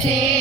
say